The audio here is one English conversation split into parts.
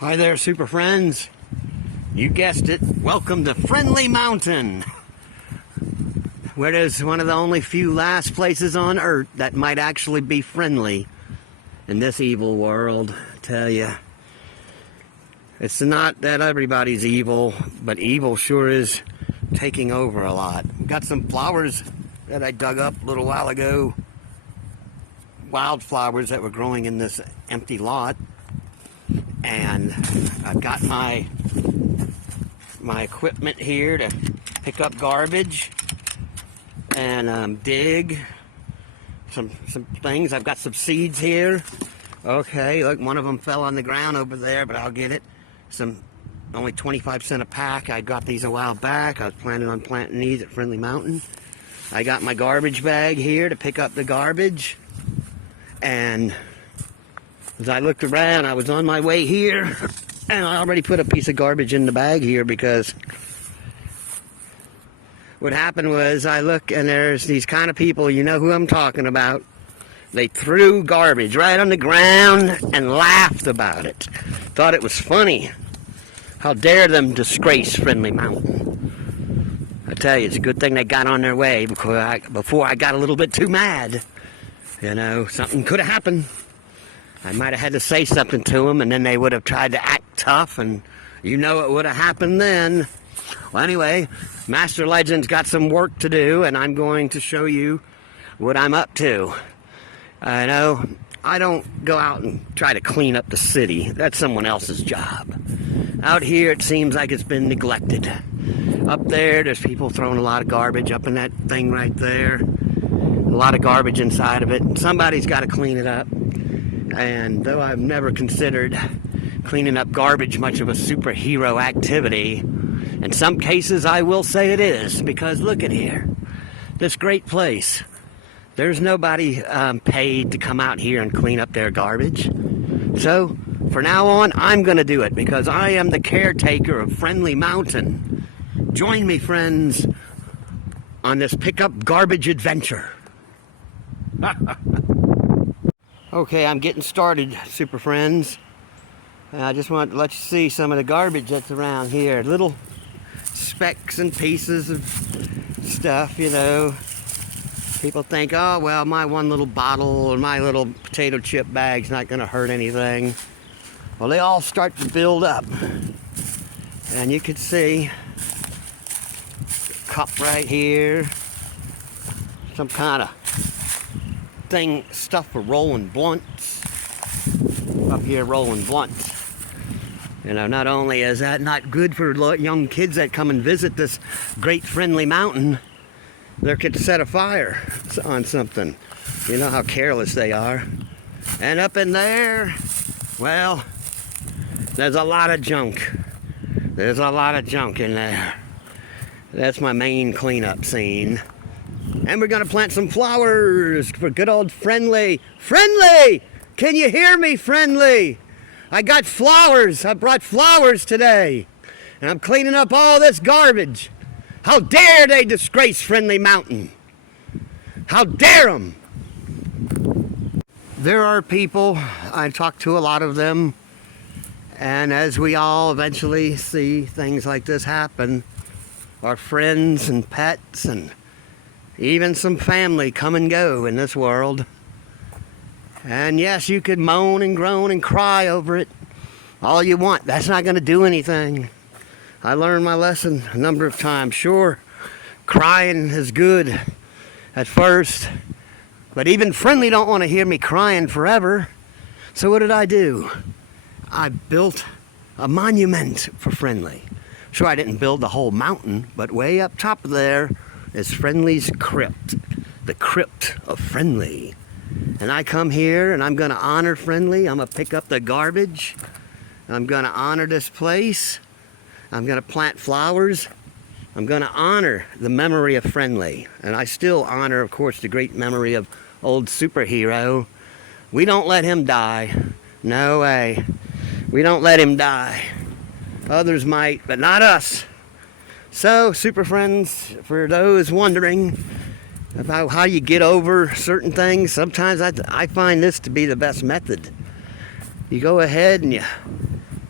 Hi there, super friends. You guessed it. Welcome to Friendly Mountain, where there's one of the only few last places on Earth that might actually be friendly in this evil world. I tell you, it's not that everybody's evil, but evil sure is taking over a lot. Got some flowers that I dug up a little while ago. Wildflowers that were growing in this empty lot. And I've got my equipment here to pick up garbage and dig some things. I've got some seeds here. Okay, look, one of them fell on the ground over there, but I'll get it. Only 25 cents a pack. I got these a while back. I was planning on planting these at Friendly Mountain. I got my garbage bag here to pick up the garbage. And as I looked around, I was on my way here, and I already put a piece of garbage in the bag here because what happened was I look and there's these kind of people, you know who I'm talking about. They threw garbage right on the ground and laughed about it. Thought it was funny. How dare them disgrace Friendly Mountain. I tell you, it's a good thing they got on their way before I got a little bit too mad. You know, something could have happened. I might have had to say something to them, and then they would have tried to act tough, and you know it would have happened then. Well, anyway, Master Legend's got some work to do, and I'm going to show you what I'm up to. I know I don't go out and try to clean up the city. That's someone else's job. Out here, it seems like it's been neglected. Up there's people throwing a lot of garbage up in that thing right there. A lot of garbage inside of it. Somebody's got to clean it up. And though I've never considered cleaning up garbage much of a superhero activity, in some cases I will say it is, because look at here. This great place. There's nobody paid to come out here and clean up their garbage. So, for now on, I'm going to do it, because I am the caretaker of Friendly Mountain. Join me, friends, on this pickup garbage adventure. Okay, I'm getting started, super friends. I just want to let you see some of the garbage that's around here. Little specks and pieces of stuff, you know. People think, oh, well, my one little bottle or my little potato chip bag's not going to hurt anything. Well, they all start to build up. And you can see a cup right here. Some kind of stuff for rolling blunts. Up here rolling blunts. You know, not only is that not good for young kids that come and visit this great Friendly Mountain, they could set a fire on something. You know how careless they are. And up in there, well, there's a lot of junk. There's a lot of junk in there. That's my main cleanup scene. And we're going to plant some flowers for good old Friendly. Friendly! Can you hear me, Friendly? I got flowers. I brought flowers today. And I'm cleaning up all this garbage. How dare they disgrace Friendly Mountain? How dare them? There are people, I talk to a lot of them, and as we all eventually see things like this happen, our friends and pets and even some family come and go in this world. And yes, you could moan and groan and cry over it all you want. That's not going to do anything. I learned my lesson a number of times. Sure, crying is good at first, but even Friendly don't want to hear me crying forever. So what did I do? I built a monument for Friendly. Sure, I didn't build the whole mountain, but way up top there is Friendly's crypt, the crypt of Friendly. And I come here and I'm going to honor Friendly. I'm going to pick up the garbage. I'm going to honor this place. I'm going to plant flowers. I'm going to honor the memory of Friendly. And I still honor, of course, the great memory of old superhero. We don't let him die. No way. We don't let him die. Others might, but not us. So, super friends, for those wondering about how you get over certain things, sometimes I find this to be the best method. You go ahead and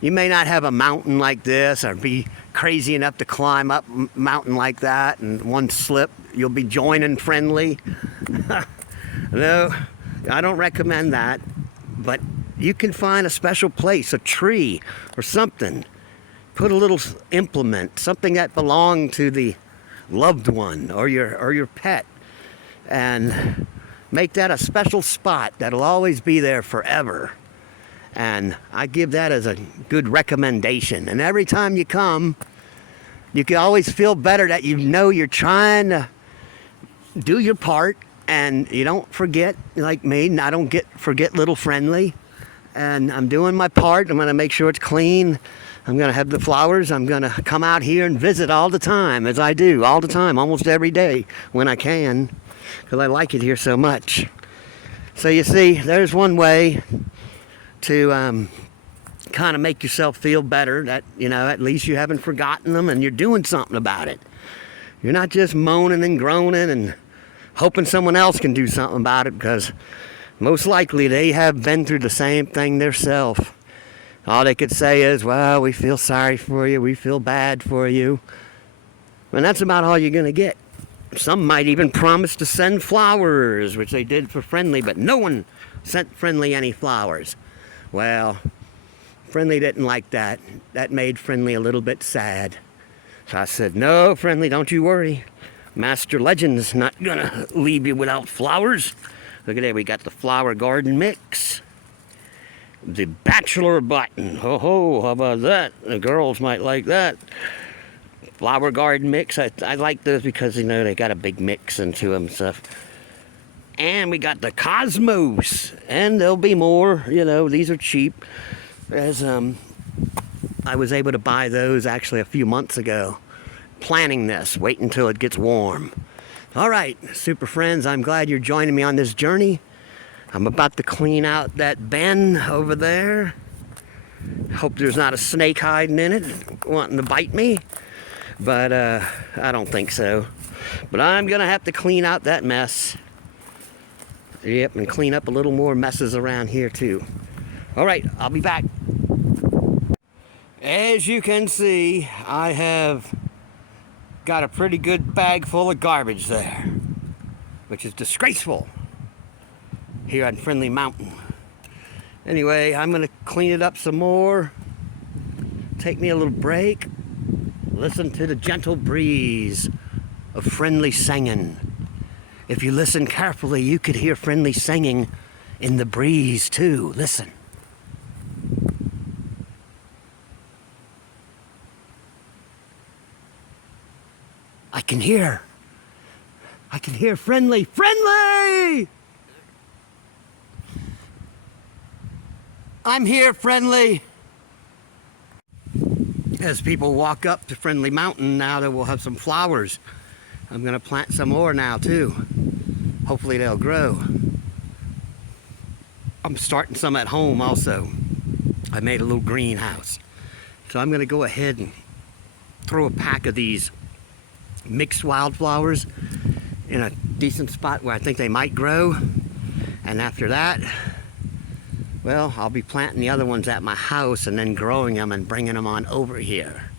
you You may not have a mountain like this or be crazy enough to climb up a mountain like that, and one slip, you'll be joining Friendly. No, I don't recommend that, but you can find a special place, a tree or something. Put a little implement, something that belonged to the loved one or your pet, and make that a special spot that'll always be there forever. And I give that as a good recommendation. And every time you come, you can always feel better that you know you're trying to do your part, and you don't forget, like me. I don't forget little Friendly. And I'm doing my part. I'm going to make sure it's clean. I'm going to have the flowers. I'm going to come out here and visit all the time, as I do all the time, almost every day when I can, because I like it here so much. So you see, there's one way to kind of make yourself feel better, that, you know, at least you haven't forgotten them and you're doing something about it. You're not just moaning and groaning and hoping someone else can do something about it, because most likely they have been through the same thing themselves. All they could say is, well, we feel sorry for you, we feel bad for you. And that's about all you're going to get. Some might even promise to send flowers, which they did for Friendly, but no one sent Friendly any flowers. Well, Friendly didn't like that. That made Friendly a little bit sad. So I said, no, Friendly, don't you worry. Master Legend's not going to leave you without flowers. Look at that, we got the flower garden mix. The bachelor button. Ho ho, how about that? The girls might like that. Flower garden mix. I like those because, you know, they got a big mix into them and stuff. And we got the Cosmos. And there'll be more. You know, these are cheap. As I was able to buy those actually a few months ago. Planning this. Wait until it gets warm. All right, super friends, I'm glad you're joining me on this journey. I'm about to clean out that bin over there. Hope there's not a snake hiding in it, wanting to bite me. But I don't think so. But I'm gonna have to clean out that mess. Yep, and clean up a little more messes around here too. All right, I'll be back. As you can see, I have got a pretty good bag full of garbage there, which is disgraceful here on Friendly Mountain. Anyway, I'm going to clean it up some more, take me a little break, listen to the gentle breeze of Friendly singing. If you listen carefully, you could hear Friendly singing in the breeze too. Listen. I can hear Friendly. Friendly! I'm here, Friendly. As people walk up to Friendly Mountain, now that we'll have some flowers. I'm gonna plant some more now too. Hopefully they'll grow. I'm starting some at home also. I made a little greenhouse. So I'm gonna go ahead and throw a pack of these mixed wildflowers in a decent spot where I think they might grow. And after that, well, I'll be planting the other ones at my house and then growing them and bringing them on over here.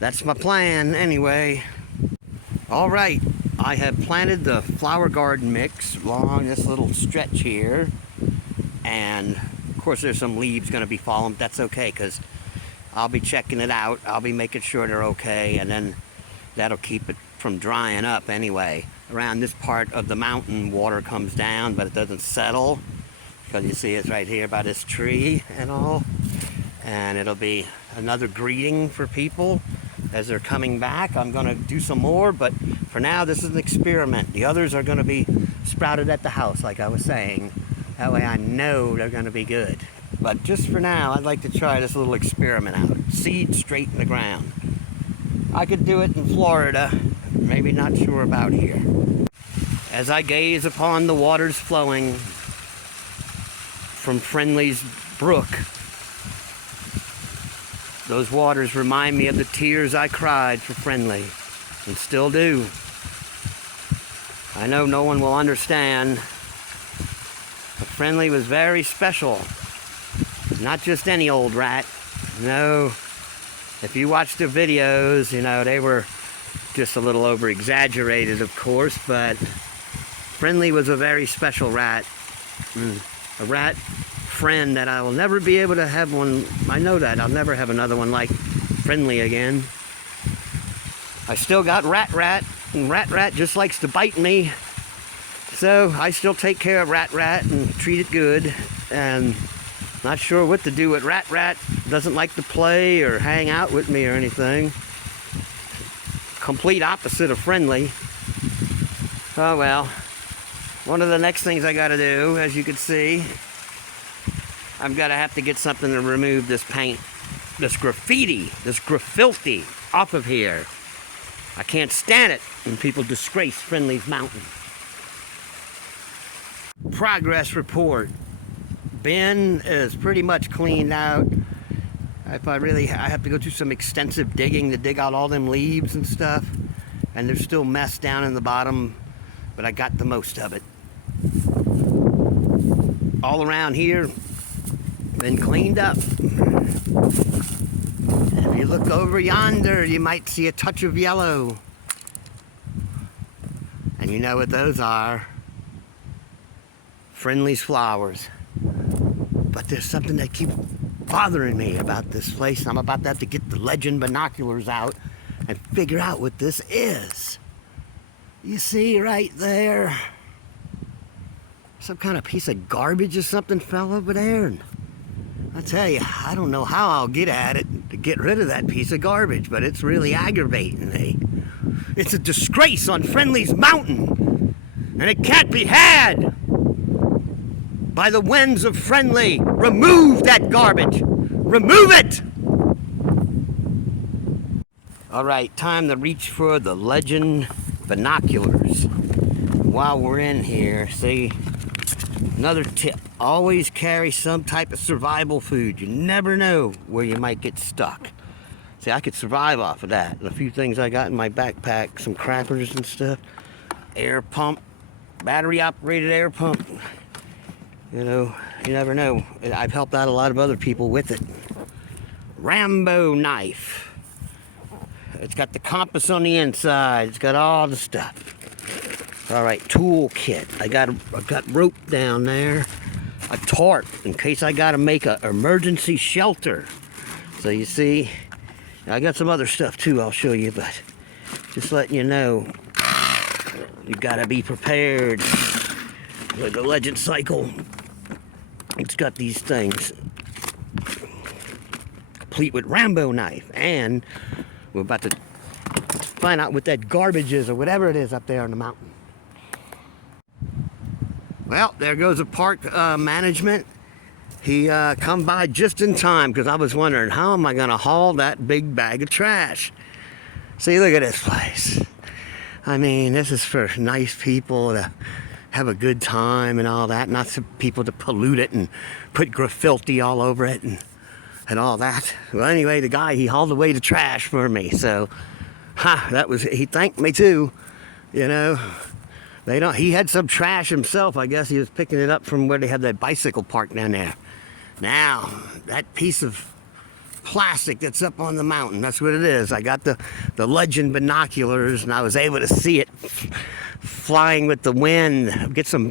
That's my plan anyway. All right, I have planted the flower garden mix along this little stretch here. And of course there's some leaves gonna be falling, but that's okay, because I'll be checking it out. I'll be making sure they're okay, and then that'll keep it from drying up anyway. Around this part of the mountain, water comes down, but it doesn't settle, because you see it's right here by this tree and all. And it'll be another greeting for people as they're coming back. I'm gonna do some more, but for now this is an experiment. The others are gonna be sprouted at the house, like I was saying. That way I know they're gonna be good. But just for now, I'd like to try this little experiment out. Seed straight in the ground. I could do it in Florida, maybe not sure about here. As I gaze upon the waters flowing from Friendly's brook, those waters remind me of the tears I cried for Friendly, and still do. I know no one will understand, but Friendly was very special. Not just any old rat. You know, if you watch their videos, you know, they were just a little over exaggerated, of course, but Friendly was a very special rat. A rat friend that I will never be able to have one. I know that I'll never have another one like Friendly again. I still got Rat, and Rat just likes to bite me. So I still take care of Rat and treat it good. And not sure what to do with Rat. Doesn't like to play or hang out with me or anything. Complete opposite of Friendly. Oh well. One of the next things I gotta do, as you can see, I'm gonna have to get something to remove this paint, this graffiti, this graffiti off of here. I can't stand it when people disgrace Friendly's mountain. Progress report. Bin is pretty much cleaned out. I have to go do some extensive digging to dig out all them leaves and stuff. And there's still mess down in the bottom, but I got the most of it. All around here, been cleaned up. If you look over yonder, you might see a touch of yellow. And you know what those are. Friendly's flowers. But there's something that keeps bothering me about this place. I'm about to have to get the Legend binoculars out and figure out what this is. You see right there? Some kind of piece of garbage or something fell over there. And I tell you, I don't know how I'll get at it to get rid of that piece of garbage, but it's really aggravating me. It's a disgrace on Friendly's mountain, and it can't be had. By the winds of Friendly, remove that garbage. Remove it! All right, time to reach for the Legend binoculars. While we're in here, see, another tip, always carry some type of survival food. You never know where you might get stuck. See, I could survive off of that. And a few things I got in my backpack, some crackers and stuff, air pump, battery operated air pump. You know, you never know. I've helped out a lot of other people with it. Rambo knife. It's got the compass on the inside. It's got all the stuff. All right, tool kit. I got rope down there. A tarp in case I gotta make an emergency shelter. So you see, I got some other stuff too I'll show you, but just letting you know, you gotta be prepared. With the Legend cycle, it's got these things. Complete with Rambo knife, and we're about to find out what that garbage is or whatever it is up there on the mountain. Well, there goes the park management. He come by just in time because I was wondering, how am I going to haul that big bag of trash? See, look at this place. I mean, this is for nice people to have a good time and all that, not for people to pollute it and put graffiti all over it and all that. Well, anyway, the guy, he hauled away the trash for me, so he thanked me too, you know. He had some trash himself. I guess he was picking it up from where they had that bicycle park down there. Now, that piece of plastic that's up on the mountain, that's what it is. I got the Legend binoculars, and I was able to see it flying with the wind. Get some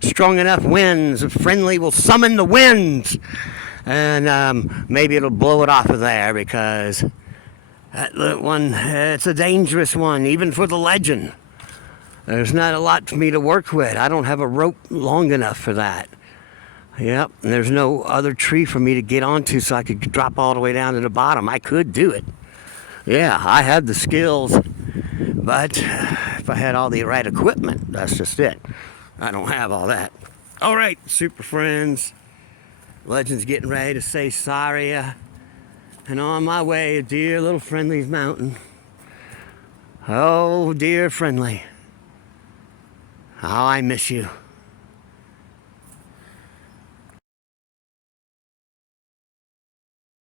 strong enough winds. Friendly will summon the winds, and maybe it'll blow it off of there, because that one, it's a dangerous one, even for the Legend. There's not a lot for me to work with. I don't have a rope long enough for that. Yep, and there's no other tree for me to get onto so I could drop all the way down to the bottom. I could do it. Yeah, I have the skills, but if I had all the right equipment, that's just it. I don't have all that. All right, super friends. Legend's getting ready to say sorry, and on my way, dear little Friendly's mountain. Oh, dear Friendly. Oh, I miss you.